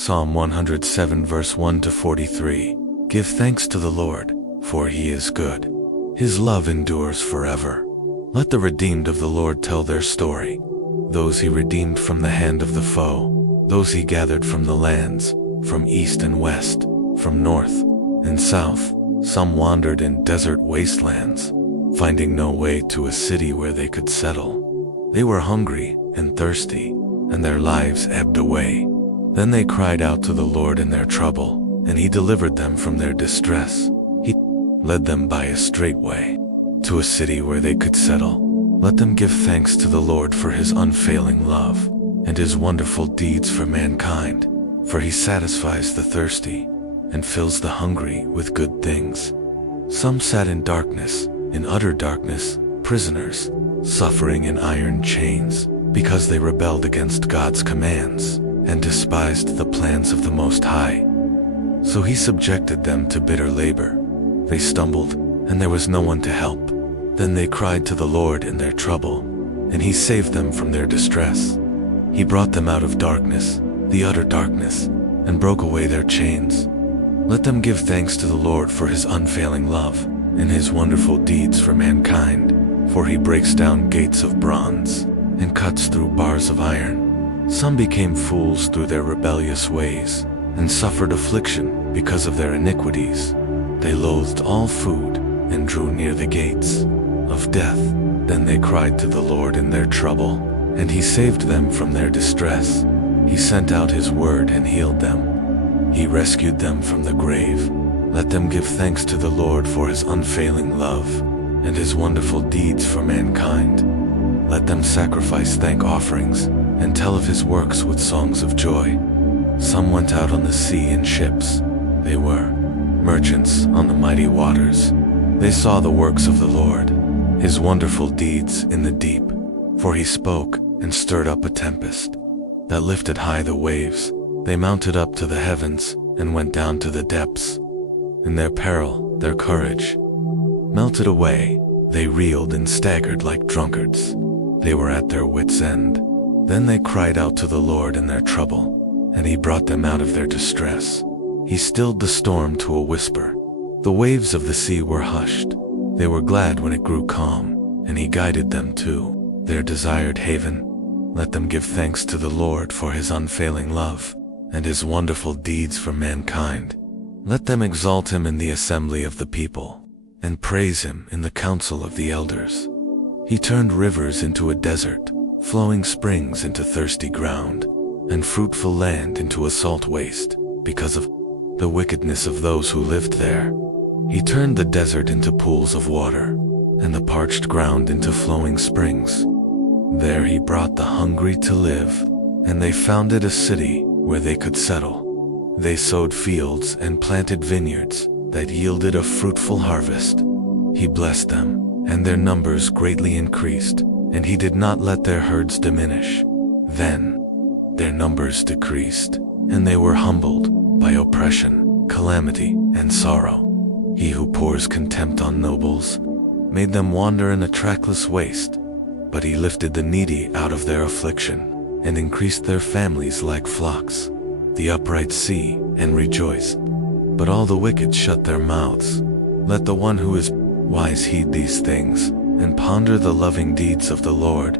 Psalm 107 verse 1 to 43. Give thanks to the Lord, for he is good. His love endures forever. Let the redeemed of the Lord tell their story. Those he redeemed from the hand of the foe, those he gathered from the lands, from east and west, from north and south. Some wandered in desert wastelands, finding no way to a city where they could settle. They were hungry and thirsty, and their lives ebbed away. Then they cried out to the Lord in their trouble, and he delivered them from their distress. He led them by a straight way to a city where they could settle. Let them give thanks to the Lord for his unfailing love and his wonderful deeds for mankind, for he satisfies the thirsty and fills the hungry with good things. Some sat in darkness, in utter darkness, prisoners, suffering in iron chains, because they rebelled against God's commands and despised the plans of the Most High. So he subjected them to bitter labor. They stumbled, and there was no one to help. Then they cried to the Lord in their trouble, and he saved them from their distress. He brought them out of darkness, the utter darkness, and broke away their chains. Let them give thanks to the Lord for his unfailing love and his wonderful deeds for mankind, for he breaks down gates of bronze and cuts through bars of iron. Some became fools through their rebellious ways, and suffered affliction because of their iniquities. They loathed all food, and drew near the gates of death. Then they cried to the Lord in their trouble, and he saved them from their distress. He sent out his word and healed them. He rescued them from the grave. Let them give thanks to the Lord for his unfailing love, and his wonderful deeds for mankind. Let them sacrifice thank offerings, and tell of his works with songs of joy. Some went out on the sea in ships. They were merchants on the mighty waters. They saw the works of the Lord, his wonderful deeds in the deep. For he spoke and stirred up a tempest that lifted high the waves. They mounted up to the heavens and went down to the depths. In their peril, their courage melted away. They reeled and staggered like drunkards. They were at their wits' end. Then they cried out to the Lord in their trouble, and he brought them out of their distress. He stilled the storm to a whisper. The waves of the sea were hushed. They were glad when it grew calm, and he guided them to their desired haven. Let them give thanks to the Lord for his unfailing love and his wonderful deeds for mankind. Let them exalt him in the assembly of the people, and praise him in the council of the elders. He turned rivers into a desert, flowing springs into thirsty ground, and fruitful land into a salt waste, because of the wickedness of those who lived there. He turned the desert into pools of water, and the parched ground into flowing springs. There he brought the hungry to live, and they founded a city where they could settle. They sowed fields and planted vineyards that yielded a fruitful harvest. He blessed them, and their numbers greatly increased, and he did not let their herds diminish. Then their numbers decreased, and they were humbled by oppression, calamity, and sorrow. He who pours contempt on nobles made them wander in a trackless waste, but he lifted the needy out of their affliction and increased their families like flocks. The upright see and rejoice, but all the wicked shut their mouths. Let the one who is wise heed these things, and ponder the loving deeds of the Lord.